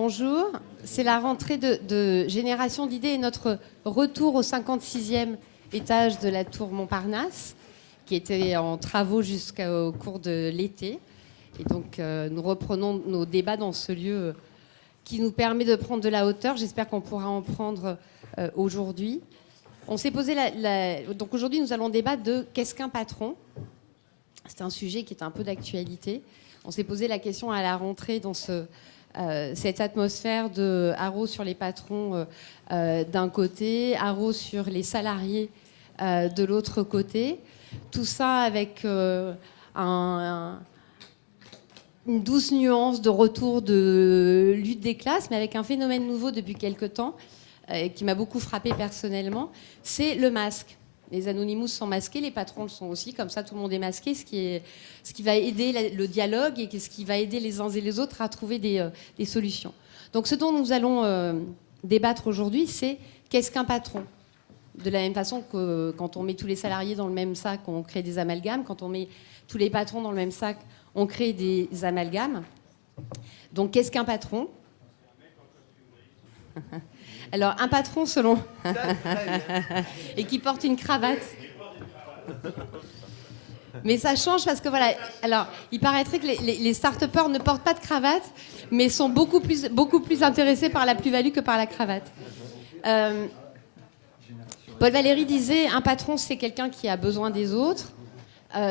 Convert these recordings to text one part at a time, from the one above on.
Bonjour, c'est la rentrée de Génération d'idées et notre retour au 56e étage de la tour Montparnasse, qui était en travaux jusqu'au cours de l'été. Et donc nous reprenons nos débats dans ce lieu qui nous permet de prendre de la hauteur. J'espère qu'on pourra en prendre aujourd'hui. On s'est posé donc aujourd'hui nous allons débattre de qu'est-ce qu'un patron. C'est un sujet qui est un peu d'actualité. On s'est posé la question à la rentrée dans cette atmosphère de haro sur les patrons d'un côté, haro sur les salariés de l'autre côté. Tout ça avec une douce nuance de retour de lutte des classes, mais avec un phénomène nouveau depuis quelque temps qui m'a beaucoup frappé personnellement, c'est le masque. Les Anonymous sont masqués, les patrons le sont aussi, comme ça tout le monde est masqué, ce qui va aider le dialogue et ce qui va aider les uns et les autres à trouver des solutions. Donc ce dont nous allons débattre aujourd'hui, c'est qu'est-ce qu'un patron ? De la même façon que quand on met tous les salariés dans le même sac, on crée des amalgames. Quand on met tous les patrons dans le même sac, on crée des amalgames. Donc qu'est-ce qu'un patron ? Alors, un patron selon... et qui porte une cravate. Mais ça change parce que voilà... Alors, il paraîtrait que les start-upers ne portent pas de cravate, mais sont beaucoup plus intéressés par la plus-value que par la cravate. Paul Valéry disait, un patron, c'est quelqu'un qui a besoin des autres.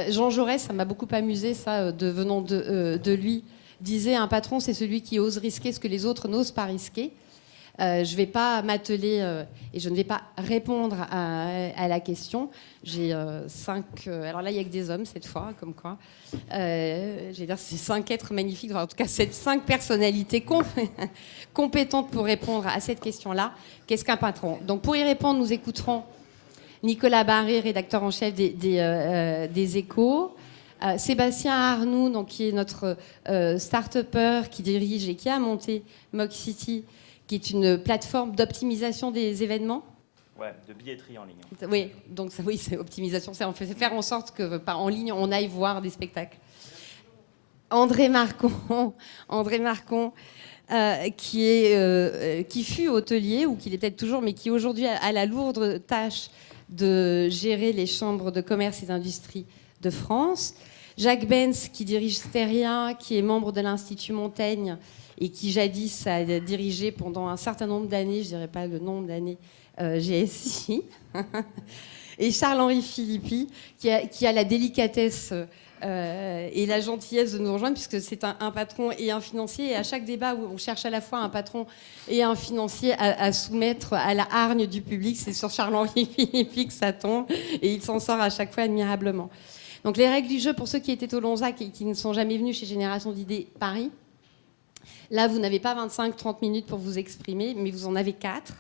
Jean Jaurès, ça m'a beaucoup amusé, ça, venant de lui, disait, un patron, c'est celui qui ose risquer ce que les autres n'osent pas risquer. Je ne vais pas m'atteler et je ne vais pas répondre à la question. J'ai 5... alors là, il n'y a que des hommes cette fois, comme quoi. Je vais dire, c'est 5 êtres magnifiques, enfin, en tout cas, 5 personnalités compétentes pour répondre à cette question-là. Qu'est-ce qu'un patron ? Donc, pour y répondre, nous écouterons Nicolas Barré, rédacteur en chef des Échos. Sébastien Arnoux, donc, qui est notre start-upper qui dirige et qui a monté Mock City, qui est une plateforme d'optimisation des événements. Ouais, de billetterie en ligne. Oui, donc oui, c'est optimisation, c'est faire en sorte que en ligne, on aille voir des spectacles. André Marcon, qui fut hôtelier, ou qui l'est peut-être toujours, mais qui aujourd'hui a la lourde tâche de gérer les chambres de commerce et d'industrie de France. Jacques Benz, qui dirige Steria, qui est membre de l'Institut Montaigne, et qui jadis a dirigé pendant un certain nombre d'années, je ne dirais pas le nombre d'années, GSI. Et Charles-Henri Philippi, qui a la délicatesse et la gentillesse de nous rejoindre, puisque c'est un patron et un financier. Et à chaque débat où on cherche à la fois un patron et un financier à soumettre à la hargne du public, c'est sur Charles-Henri Philippi que ça tombe, et il s'en sort à chaque fois admirablement. Donc les règles du jeu, pour ceux qui étaient au Lonzac et qui ne sont jamais venus chez Génération d'idées Paris, là, vous n'avez pas 25-30 minutes pour vous exprimer, mais vous en avez 4.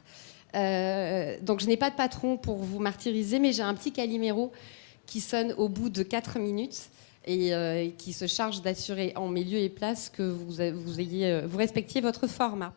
Donc, je n'ai pas de patron pour vous martyriser, mais j'ai un petit caliméro qui sonne au bout de 4 minutes et qui se charge d'assurer en mes lieux et places que vous respectiez votre format.